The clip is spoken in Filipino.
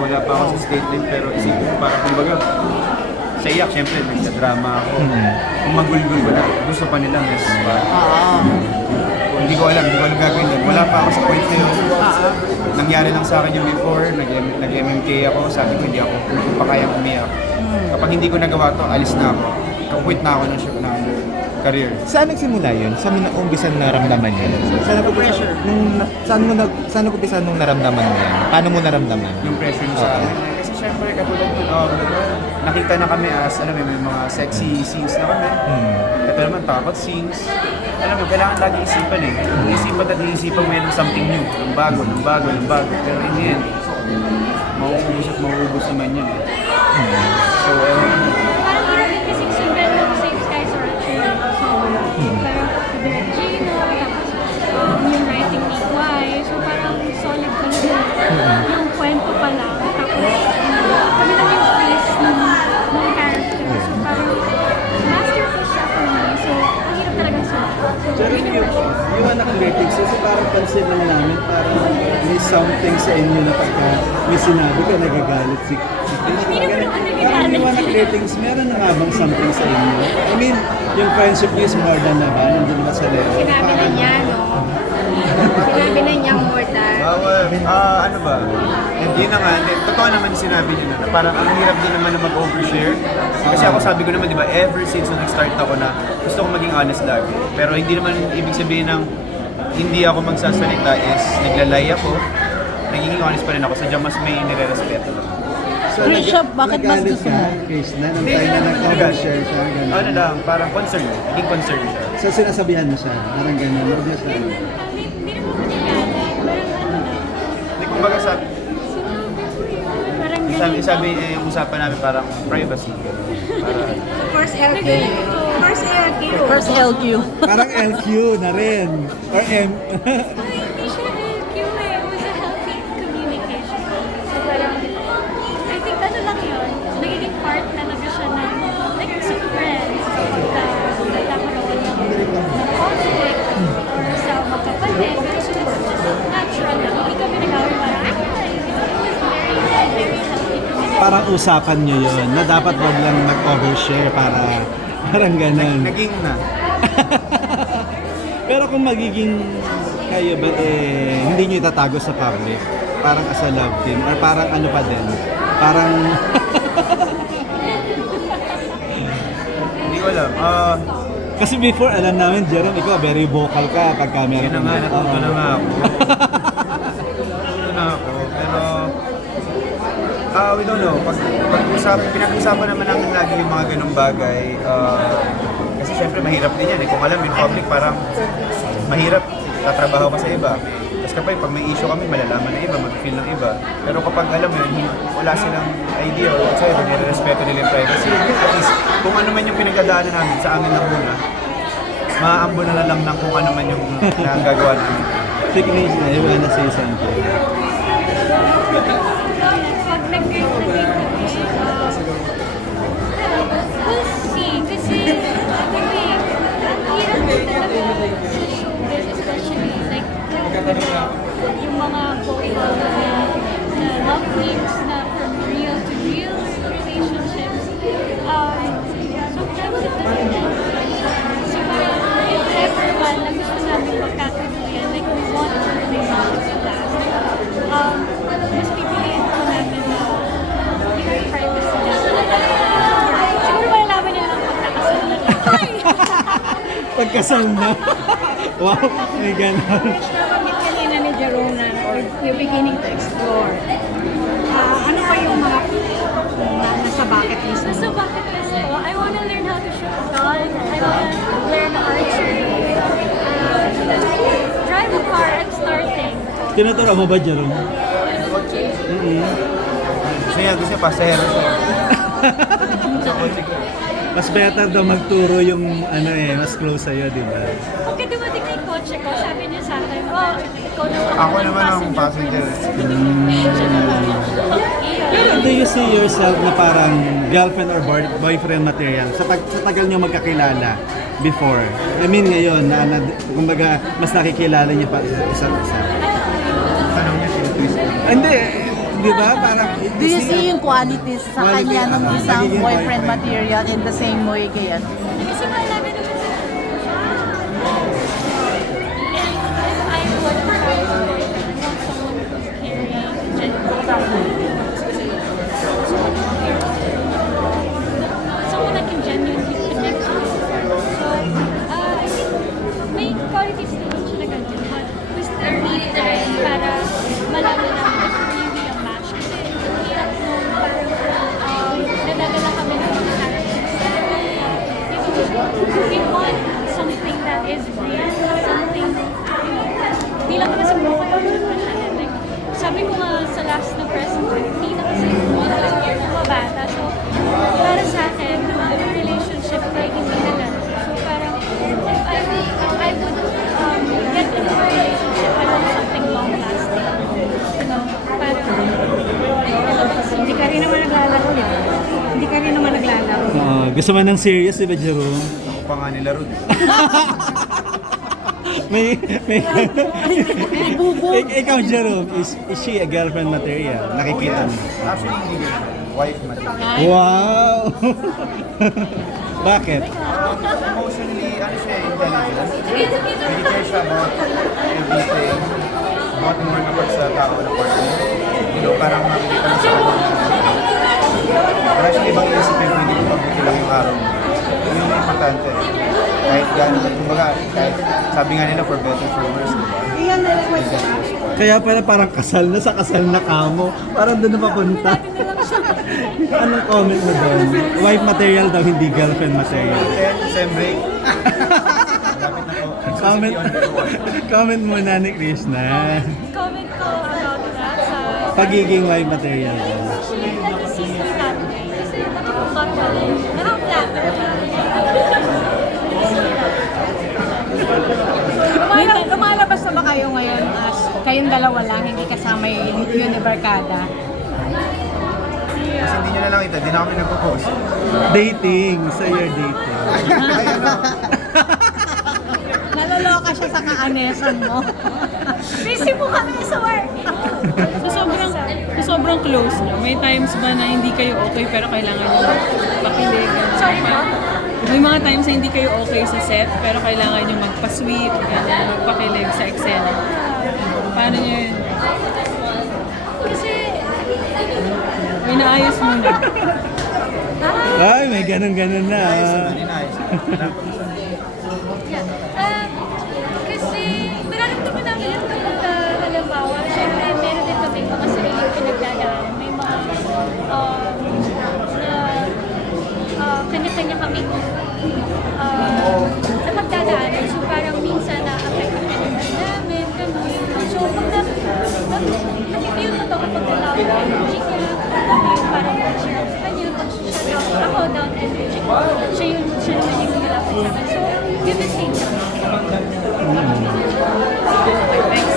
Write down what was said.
wala pa ako sa state line, pero isipin ko parang kumbaga, sa iyak, syempre, nagsa-drama ako. Kung magulgul ko na, gusto pa nila, miss pa. Hindi ko alam gagawin din. Wala pa ako sa point na yun. Nangyari lang sa akin yung before, nag-MMK ako, sabi ko hindi pa kayang umiyak. Kapag hindi ko nagawa to, alis na ako. Quit na ako ng show na career. Saan nagsimula yun? Saan mo na-umpisan naramdaman yun? Pressure. Saan nag-umpisan nung naramdaman mo yan? Paano mo naramdaman? Yung pressure mo sa akin. Kasi syempre, katulad nun, nakita na kami as, alam mo, may mga sexy scenes na kami. Ito naman, takot scenes. Alam mo, kailangan lagi isipan eh. Isipan at iisipan mo yan ng something new. Ng bago. Pero in the end, mauubos naman yun. So, parang hirap din kasi sundan ng Same Skies or Archer. So, parang Direk Gino, tapos yung writing ni Y. So, parang solid talaga yung kwento pa lang. Tapos, kami lang yung face ng character. So, parang masterpiece siya for me. So, ang hirap talaga siya. So, Pero yung anak ng ratings, kasi parang pansin lang namin, parang may something sa inyo na pagka may sinabi ka, nagagalit si Chris. Hindi naman ako Parang nagagalit. yung anak ratings, meron na nga bang something sa inyo? I mean, yung friendship niyo is more than na ba? Nandun ba sa Leo? Sinabi na niya, no? Sinabi na niya more than. ano ba? Hindi na nga, totoo naman yung sinabi niya na parang ang hirap din naman na mag-overshare. Kasi ako sabi ko naman, di ba, ever since nung nag-start ako na gusto ko maging honest lagi. Pero hindi naman ibig sabihin ng hindi ako magsasalita is naglalay ako. Nagiging honest pa rin ako, sadya mas may nire-respeto lang. So, Trisha, bakit mas nagalit gusto ka, mo? Chris, na nang Hindi tayo na naman nag-overshare siya, gano'n. Ano lang, parang concern. Naging concern siya. So, sinasabihan mo siya, parang gano'n, obvious na. hindi naman ako nagagalit. Parang ano lang. Hindi, kumbaga sabi, Parang ganun. sabi yung usapan namin parang privacy. Parang, First LQ. First LQ. First LQ. Parang LQ na rin. Or M. Hindi siya LQ eh. It was a healthy communication. So parang, I think ano lang yun, nagiging part talaga siya ng, like, sa friends, pagka nagkakaroon ng conflict or sa magkapatid, pero so it's just natural lang. Hindi kami nag-away parang, it was very, very healthy communication. Parang usapan nyo yun, na dapat wag lang mag-overshare para parang gano'n. naging na. Pero kung magiging kayo ba hindi nyo itatago sa public, parang as a love team, or parang ano pa din, parang Hindi ko alam. kasi before alam namin, Jerome, ikaw very vocal ka pag camera. Yun na nga, natuto na nga ako. Natuto na ako. Pero, we don't know. Pinag-usapan naman namin lagi yung mga ganong bagay. Kasi syempre mahirap din yan eh. Kung alam, in public parang mahirap. Tatrabaho ka sa iba. Tapos kapag pag may issue kami, malalaman ng iba, mag-feel ng iba. Pero kapag alam mo yun, wala silang idea or whatsoever, nire-respeto nila yung privacy. At least, kung ano man yung pinagdadaanan namin sa amin na muna, maaambo na lang ng kung ano man yung nagagawa namin. Si Chris, you wanna say something? Pag nag-date kami, we'll see. Kasi, ang hirap din talaga sa showbiz, especially, like, yung mga vocal na love teams na from real to real relationships. So, trust talaga. So, parang, if ever man na gusto namin magkatuluyan, like, we want our relationship to last. Mas pipiliin ko namin na yung privacy na. Siguro malalaman nila ng pagkakasal na lang. Pagkasal na. Wow, may gano'n. Nabanggit kanina ni Jerome na you're beginning to explore. Ano pa yung mga nasa bucket list mo? Nasa bucket list ko, I wanna learn how to shoot gun. I wanna learn archery. Drive a car, I'm starting. Tinuturo mo ba, Jerome? Gusto niya, pasahero siya. Mas better daw magturo yung mas close sa'yo, di ba? Pagka dumating na yung kotse ko, sabi niya sa akin, oh, ikaw naman Ako naman ang passenger. Siya naman. Pero do you see yourself na parang girlfriend or boyfriend material sa tagal nyo magkakilala before? I mean ngayon, kumbaga mas nakikilala niyo pa isa't isa. Tanong niya, sinutwist ko. Hindi, Di ba? Parang, Do you see yung qualities sa Quality, kanya ng isang nagiging boyfriend material in the same way kay ano? Kasi malalaman naman sa and if I would have a boyfriend, I want someone who's caring, someone I can genuinely connect with. So, I think may qualities naman siya na ganyan, but we still need time para malaman namin if really a match. Kasi ang hirap nung parang nadadala kami ng mga characters. We want something that is real, something, hindi lang naman sa buhay ako naman. Like, sabi ko nga sa last na present, hindi na kasi mga bata. So, para sa akin, relationship ay hindi na lang. So, parang, if I would get into a relationship, I want something long-lasting. You know, parang, Hindi ka rin naman naglalaro, di ba? Hindi ka rin naman naglalaro. gusto mo ng serious, di ba, Jerome? Ako pa nga nila ron. May ikaw, Jerome, is she a girlfriend material? Nakikita mo. Actually, hindi ko. Wife material. Wow! Bakit? Emotionally, ano siya, intelligent. Really care siya about everything. About more na sa tao na partner. You know, parang makikita mo sa kanya na wala siyang ibang isipin, pwede mo mabuti lang yung araw mo. Yun yung importante. Kahit gano'n, kumbaga, kahit sabi nga nila for better, for worse, diba? Kaya pala parang kasal na sa kasal na kamo. Parang doon na papunta. Anong comment mo doon? Wife material daw, hindi girlfriend material. Then, same break. Lapit na po. Comment, Susi on. comment muna ni Krishna. comment ko about that sa Pagiging wife material. actually nag-assist sa natin kasi nakaka-flatter. Lumalabas na ba kayo ngayon as kayong dalawa lang, hindi kasama yung Unibarkada? Kasi hindi nyo na lang ito, di na kami nagpo-post. Dating. So you're dating. Ayun na. Naloloka siya sa kaanesan mo. Busy mo kami sa work. Sa sobrang close nyo, may times ba na hindi kayo okay pero kailangan nyo magpakilig? Sorry po? May mga times na hindi kayo okay sa set pero kailangan nyo magpa-sweet, ganyan, magpakilig sa eksena. Paano nyo yun? Kasi, May naayos muna. Ay, may ganun-ganun na. Nice naman, nice. yeah. Kasi, nararamdaman namin yun kapag halimbawa, syempre meron din kami mga sarili pinagdadaan. May mga na kanya-kanya kami